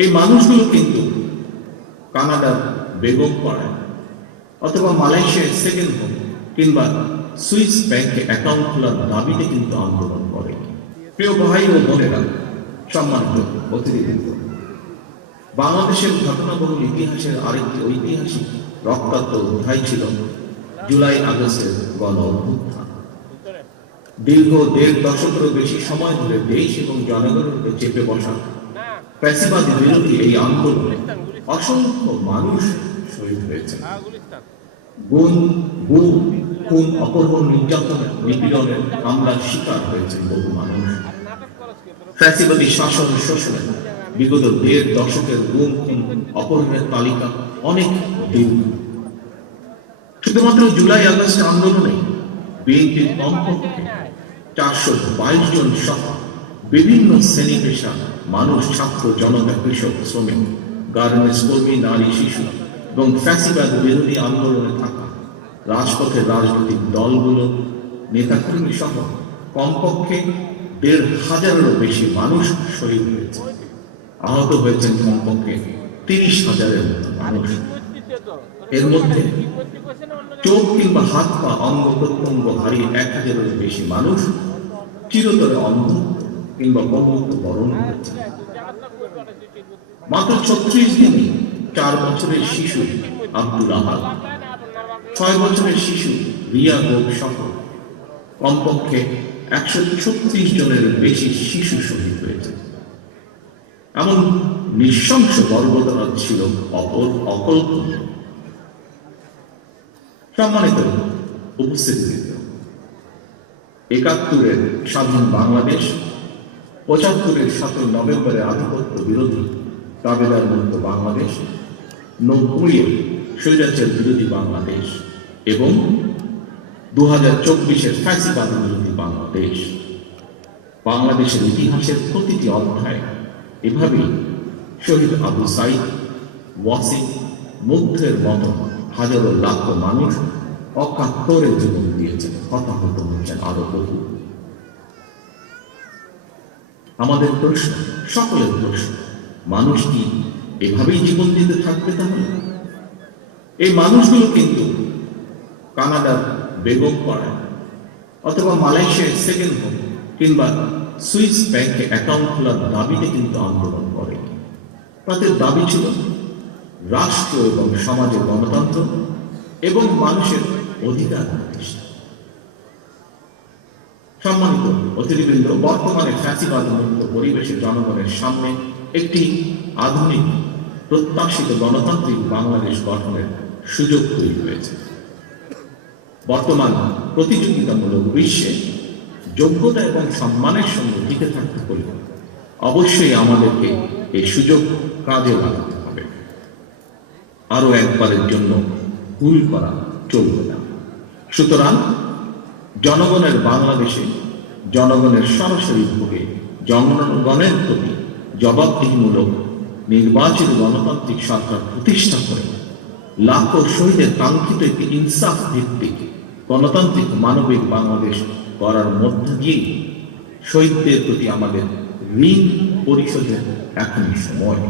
এই মানুষগুলো কিন্তু কানাডার বেগম পাড়ায় অথবা মালয়েশিয়ার সেকেন্ড হোম কিংবা সুইস ব্যাংকে অ্যাকাউন্ট খোলার দাবিতে কিন্তু আন্দোলন করে। প্রিয় ভাই ও বোনেরা, সম্মানিত অতিথিবৃন্দ, বাংলাদেশের ঘটনাবহুল ইতিহাসের আরেকটি ঐতিহাসিক রক্তাক্ত অধ্যায় ছিল জুলাই আগস্টের গণ অভ্যুত্থান। দীর্ঘ ১.৫ দশকেরও বেশি সময় ধরে দেশ এবং জনগণের উপর চেপে বসা ফ্যাসিবাদ বিরোধী এই আন্দোলনে অসংখ্য মানুষ শহীদ হয়েছে। গুম, খুন, অপহরণ, নির্যাতন, নিপীড়নের হামলার শিকার হয়েছে বহু মানুষ। ফ্যাসিবাদী শাসন শোষণে বিগত ১.৫ দশকের গুম, খুন, অপহরণের তালিকা অনেক দীর্ঘ। শুধুমাত্র জুলাই আগস্ট আন্দোলনে বিএনপির কমপক্ষে ৪২২ জন সহ বিভিন্ন শ্রেণী পেশা মানুষ, ছাত্র, জনতা, কৃষক, শ্রমিক, গার্মেন্টস কর্মী, নারী, শিশু এবং ফ্যাসিবাদ বিরোধী আন্দোলনে থাকা রাজপথের রাজনৈতিক দলগুলো, নেতাকর্মী সহ কমপক্ষে ১৫০০-এরও বেশি মানুষ শহীদ হয়েছে। আহত হয়েছেন কমপক্ষে ৩০,০০০-এর মতো মানুষ। এর মধ্যে চোখ কিংবা হাত পা অঙ্গ প্রত্যঙ্গ হারিয়ে ১,০০০-এরও বেশি মানুষ চিরতরে অন্ধ কিংবা বঙ্গবন্ধু বরণ করেছে। মাত্র ৩৬ দিনে ৪ বছরের শিশু আব্দুল আহাদ, ৬ বছরের শিশু রিয়া গোপ সহ কমপক্ষে ১৩৬ জনের বেশি শিশু শহীদ হয়েছে। এমন নৃশংস বর্বরতা ছিল অকল্পনীয়। সম্মানিত উপস্থিতি, ৭১-এর স্বাধীন বাংলাদেশ, ৭৫-এর ৭ নভেম্বরের আধিপত্য বিরোধী দাবিদার মুক্ত বাংলাদেশ, ৯০-এর স্বৈরাচার বিরোধী বাংলাদেশ এবং ২০২৪-এর ফ্যাসিবাদ বিরোধী বাংলাদেশ। বাংলাদেশের ইতিহাসের প্রতিটি অধ্যায় এভাবেই শহীদ আবু সাইদ, ওয়াসিম, মুগ্ধের মতো হাজারো লাখ মানুষ অকাতরে জীবন দিয়েছেন, হতাহত হয়েছেন আরো বহু। আমাদের প্রশ্ন, সকলের প্রশ্ন, মানুষ কি এভাবেই জীবন দিতে থাকবে? তাহলে এই মানুষগুলো কিন্তু কানাডার বেগম পাড়ায় অথবা মালয়েশিয়ার সেকেন্ড হোম কিংবা সুইস ব্যাংকে অ্যাকাউন্ট খোলার দাবিতে কিন্তু আন্দোলন করে। তাদের দাবি ছিল রাষ্ট্র এবং সমাজের গণতন্ত্র এবং মানুষের অধিকার প্রতিষ্ঠা। সম্মানিত অতিথিবৃন্দ, বর্তমানে ফ্যাসিবাদ মুক্ত পরিবেশে জনগণের সামনে একটি আধুনিক প্রত্যাশিত গণতান্ত্রিক বাংলাদেশ গঠনের সুযোগ তৈরি হয়েছে। বর্তমান প্রতিযোগিতামূলক বিশ্বে যোগ্যতা এবং সম্মানের সঙ্গে টিকে থাকতে হলে অবশ্যই আমাদেরকে এই সুযোগ কাজে লাগাতে হবে। আরো একবারের জন্য ভুল করা চলবে না। সুতরাং জনগণের বাংলাদেশে জনগণের সরাসরি ভোগে জনগণের প্রতি জবাবদিহিমূলক নির্বাচিত গণতান্ত্রিক সরকার প্রতিষ্ঠা করে লাখো শহীদের কাঙ্ক্ষিত একটি ইনসাফ ভিত্তিক গণতান্ত্রিক মানবিক বাংলাদেশ করার মধ্য দিয়েই শহীদদের প্রতি আমাদের ঋণ পরিশোধের এখনই সময়।